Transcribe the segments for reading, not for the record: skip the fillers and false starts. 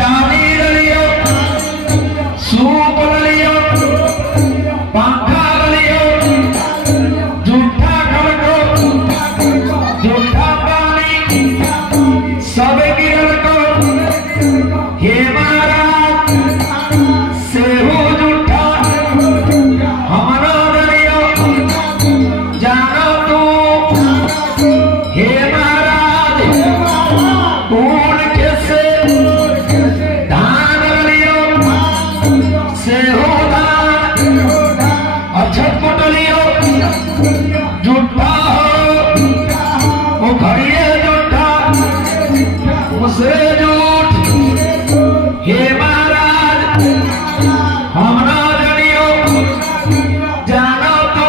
डाली लियो सूप लियो पंखा लियो झूठा खड़को झूठा पानी सब गिरल को हे महाराज सेहो झूठा हमरो दरियो जानो तू हे महाराज कौन कैसे धान लियो सेहो धान अछत लियो झूठा हो खड़िए झूठा मुझसे झूठ हे महाराज हमरा जनियो जानो तू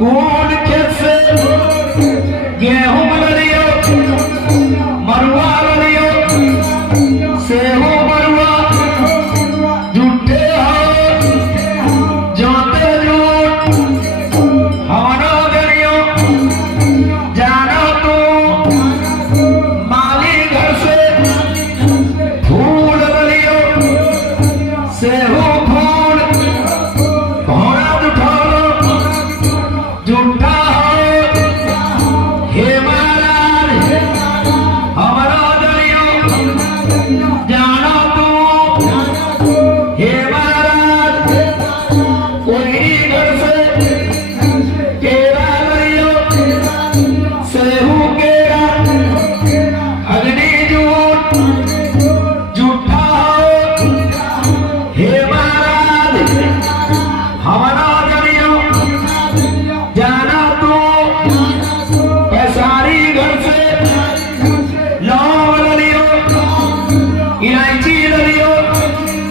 कौन कैसे गेहूं लियो मरुआ लियो सेहो मरुआ झूठे हो जोते झूठ हमरा जनियो जानो तू माली घर से फूल लियो सेहो फूल घोड़ा उठाओ झूठा हो हे महाराज हमारा दरियो जानो तू हे महाराज कोई घर से केरा लियो सेहू केरा अग्नि झूठ झूठा हो हे महाराज हमारा दरियो जाना तू पैसारी घर से लौंग लियो इलायची लियो